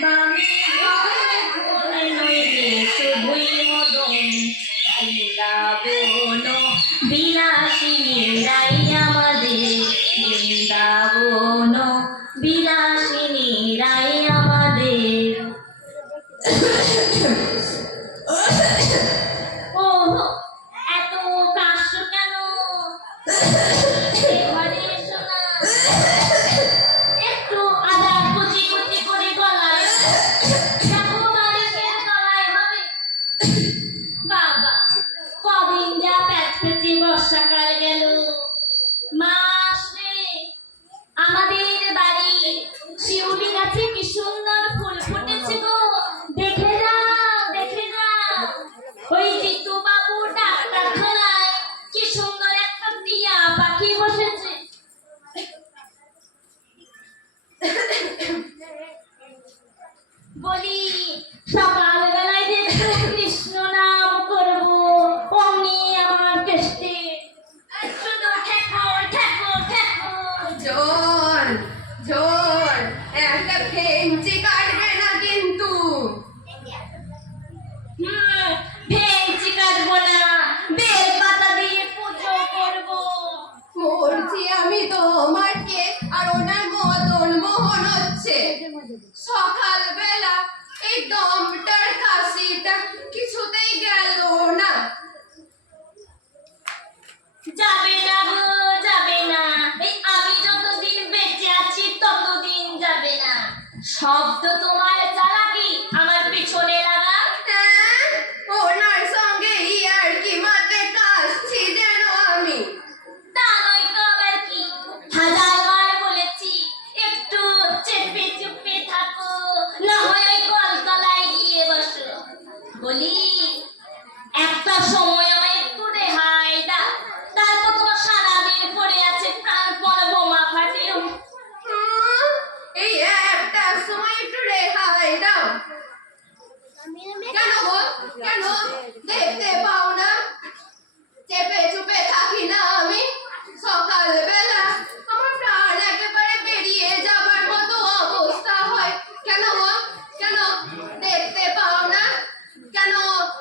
বামে মনে নইলে শুধুই মদন বৃন্দাবন বিলাসিনী রাই আমাদের বৃন্দাবন বিলাসিনী রাই আমাদের। ও এত কাশ কেন? ঘরে এসো না, একটু আদা কুচি কুচি করে গলায় দেখো, বালিশের তলায় হবে। বাবা, কদিন যা প্যাচপ্যাচে বর্ষাকাল গেল। মাস রে, আমাদের বাড়ি শিউলি গাছে কি সুন্দর ফুল ফুটেছে গো, দেখে যাও দেখে যাও। ওই জিতু বাবু ডাক্তার খানায় কি সুন্দর একটা টিয়া পাখি বসেছে। বলি সকালবেলায় যে কৃষ্ণ নাম করবো অমনি আমার কেষ্টে শুধু ঠেকর ঠেকর ঠেকর। জোর জোর, একটা ফেঞ্চি কাটবে না কিন্তু। ভেঙচি কাটবো না, বেল পাতা দিয়ে পুজো করবো। মরছি আমি তোমারকে, আর ওনার মদন মোহন হচ্ছে। সকালবেলা এই দমটার কাশিটা কিছুতেই গেল না। যাবে না গো যাবে না, এই আমি যতদিন বেঁচে আছি ততদিন যাবে না। শব্দ তোমার চালাকি আমার পিছনে লাগা। হ্যাঁ, ওনার সঙ্গে ইয়ার্কি মারতে কাশছি যেন আমি। তা নয় তো আবার কি, হাজারবার বলেছি একটু চেপে চুপে থাকো, না হয় ওই কলতলায় গিয়ে বসো। বলি একটা সময় আমায় একটু রেহাই দাও, তারপর তোমার সারাদিন পড়ে আছে প্রাণপণ বোমা ফাটিয়ে। এই একটা সময় একটু রেহাই দাও। কেন গো, কেন দেখতে পাও না চেপে চুপে থাকি না আমি? সকালবেলা আমার প্রাণ একেবারে বেরিয়ে যাবার মতো অবস্থা হয়। কেন গো, কেন দেখতে পাও না? কেন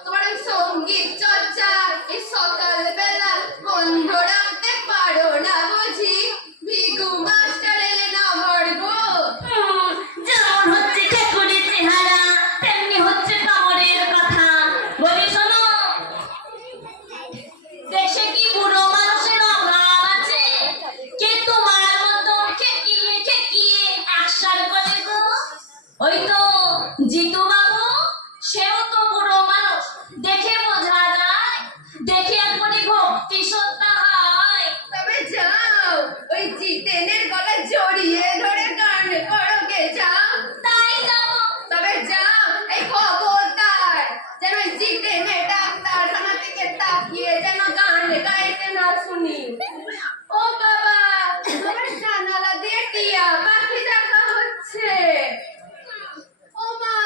তোমার ওই সঙ্গীত চর্চা এই সকালবেলা বন্ধ রাখতে পারো না বুঝি? ভিগু মাস্টার এলেন আমার গো। যেমন হচ্ছে ঠেকুরের চেহারা তেমনি হচ্ছে কামড়ের কথা। বলি শোনো, দেশে কি বুড়ো মানুষের অভাব আছে? কে তোমার মতো খেকিয়ে খেকিয়ে একসার করে গো? ওই তো জিতু বাবু, সেও তো বুড়ো মানুষ, দেখে বোঝা যায়, দেখে এখনই ভক্তি শ্রদ্ধা হয়। তবে যাও, ওই জিতেনের গলা জড়িয়ে ধরে গান করো গে যাও। তাই যাবো। তবে যাও, এই খবরদার যেন ওই জিতেনের ডাক্তারখানা থেকে তাকিয়ে যেন গান গাইতে না শুনি। ও বাবা, আমার জানালা দিয়ে টিয়া পাখি দেখা হচ্ছে। ও মা,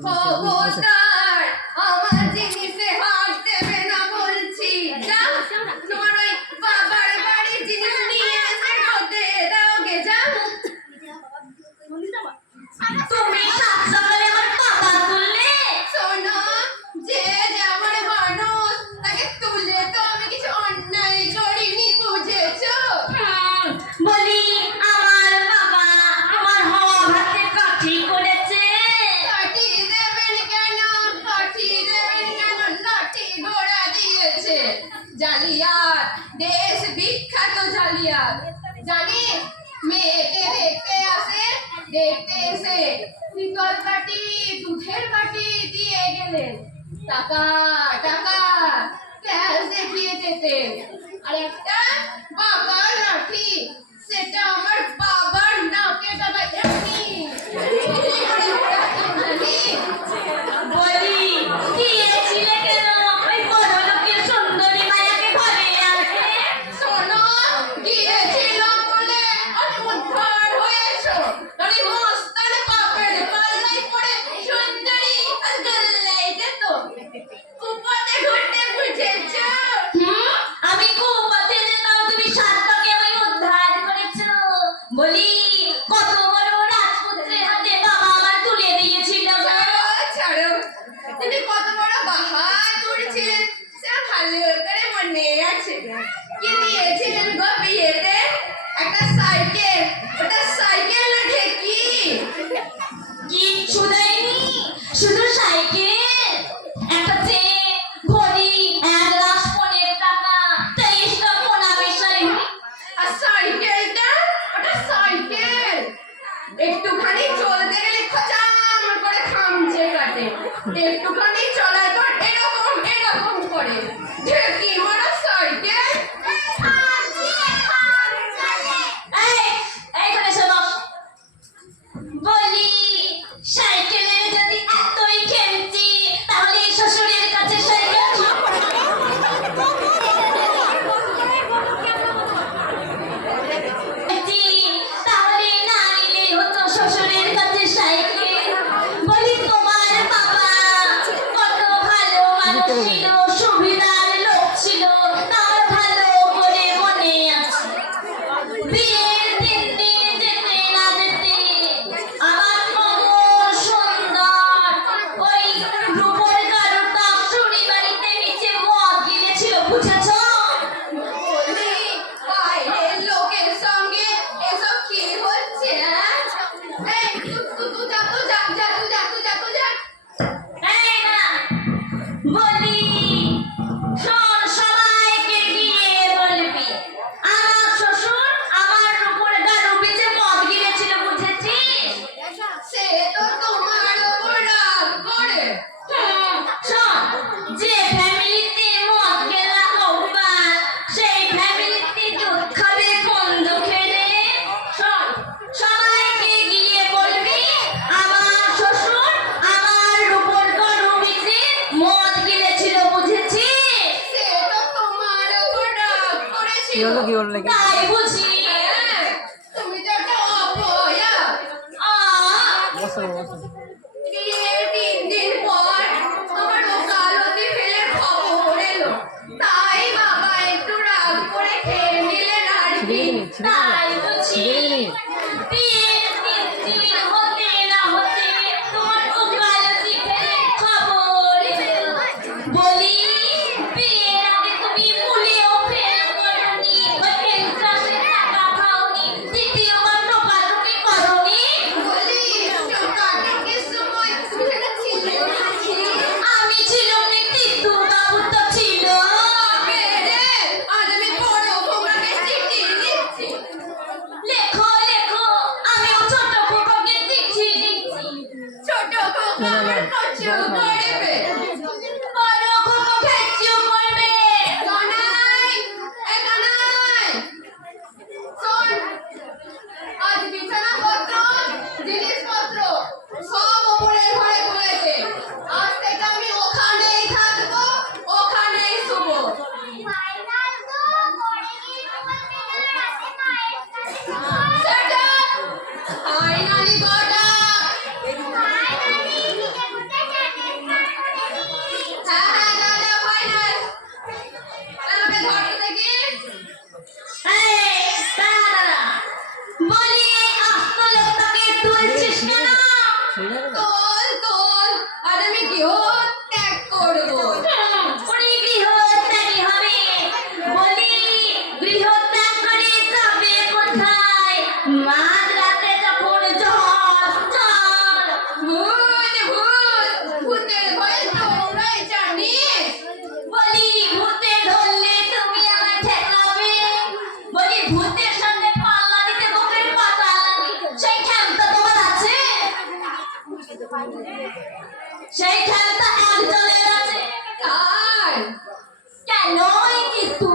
খবরদার আমার জিনিসে হাত দেবে না বলছি। যাও তোমার ওই বাবার বাড়ির জিনিস নিয়ে এসে রোদে দাও গে, যাও। তুমি সাত সকালে আমার কথা তুললে। শোনো, যে যেমন মানুষ তাকে তুলে তো আমি কিছু অন্যায় করিনি, বুঝেছো? বলি আমার বাবা তোমার হওয়া ভাতে কাঠি করেছে। কাঠি দেবেন কেন? কাঠি দেবেন কেন? লাঠি ঘোড়া দিয়েছে। জালিয়াত, দেশ বিখ্যাত জালিয়াত। জানিস, মেয়েকে দেখতে আসে, দেখতে এসে পিতল বাটি, দুধের বাটি দিয়ে গেলেন। টাকা টাকা ক্যাশ দেখিয়ে যেতেন। আর একটা বাবার লাঠি, সেটা আমার বাবার নাকে বাবা এমনি করে ঘোরাতেন, জানিস? বলি গিয়েছিলে কেন ওই বড় লোকের সুন্দরী মায়াকে ঘরে আনতে? শোনো, গিয়েছিলাম বলে আজ উদ্ধার হয়েছো। আরে মস্তান বাপের পাল্লায় পড়ে সুন্দরী আর গল্লাই যেত। কুপথে ঘুরতে, বুঝেছো? আমি কুপথে যেতাম, তুমি সাত পাকে আমায় উদ্ধার করেছো। বলি কত বড় রাজপুত্রের হাতে বাবা আমার তুলে দিয়েছিল গো। ছাড়ো ছাড়ো, তুমি কত বড় বাহাদুর ছিলেন সেটা ভালো করে মনে আছে। কি দিয়েছিলেন গো বিয়েতে? একটা সাইকেল। ওটা সাইকেল না ঢেকি। কিচ্ছু দেয়নি, শুধু সাইকেল, একটা চেন, ঘড়ি, 1,00,000 টাকা, 23টা পোনা বিষয়। আর সাইকেলটা, ওটা সাইকেল একটুখানি চলতে গেলে খচাম করে খামচে কাটে। একটুখানি চলার পর এরকম এরকম করে ঢেকি মারা সাইকেল। এই, এইখানে শোনো। বলি সাইকেলের যদি এতই খেলছি, তাহলে শ্বশুরের কাছে সাইকেল তাহলে না নিলেই হতো শ্বশুরের কাছে সাইকেল। বলি তোমার বাবা কত ভালো মানুষ ছিল, সুবিধার লোক ছিল, তার ভালো করে মনে আছে। বিয়ের 3 দিন যেতে না যেতে আমার কমল সুন্দর ওই রূপর গারুটা শুনি বাড়িতে নিচে মদ গিলেছিল, বুঝেছো? বলি, বাইরের লোকের সঙ্গে এসব কি হচ্ছে? এই তুই যা তো যা যা তুই যা তুই যা তুই যা। এই না, বলি শোন, সবাইকে গিয়ে বলবি আমার শ্বশুর আমার রূপর গারু বেচে মদ গিলেছিল, বুঝেছিস? সে তো তোমার ওপর রাগ করে। শোন, যে ফ্যামিলিতে মদ গেলা অভ্যাস, সেই ফ্যামিলিতে দুধ খাবে কোন দুঃখে রে? শোন, সবাইকে গিয়ে বলবি আমার শ্বশুর আমার রূপর গরু বেচে মদ গিলেছিল, বুঝেছিস? সে তো তোমার ওপর রাগ করেছিল। তাই বুঝি? হ্যাঁ, তুমি তো একটা অপয়া। বিয়ের 3 দিন পর আমার ওকালতি ফেলে খবর এলো। তাই বাবা একটু রাগ করে খেয়ে নিলেন আর কি। তাই বুঝি? বিয়ের 3 দিন হতে না হতে তোমার ওকালতি ফেলে খবর এলো। বলি বিয়ের আগে তুমি মুলেও ফেল করনি, ওই ইন্টারেস্টের টাকা খাওনি, দ্বিতীয়বার টোকাটুকি করনি। বলি, টোকাটুকির সময় তুমি সেটা ছিলে নাকি? আমি ছিলাম না, কিন্তু বাবু তো ছিল। তবে রে, আজ আমি বড় ভোগাকে চিঠি দিচ্ছি। লেখো লেখো, আমিও ছোট খোকাকে চিঠি সেই খেলটা একজনের আছে। কার? কেন, কিন্তু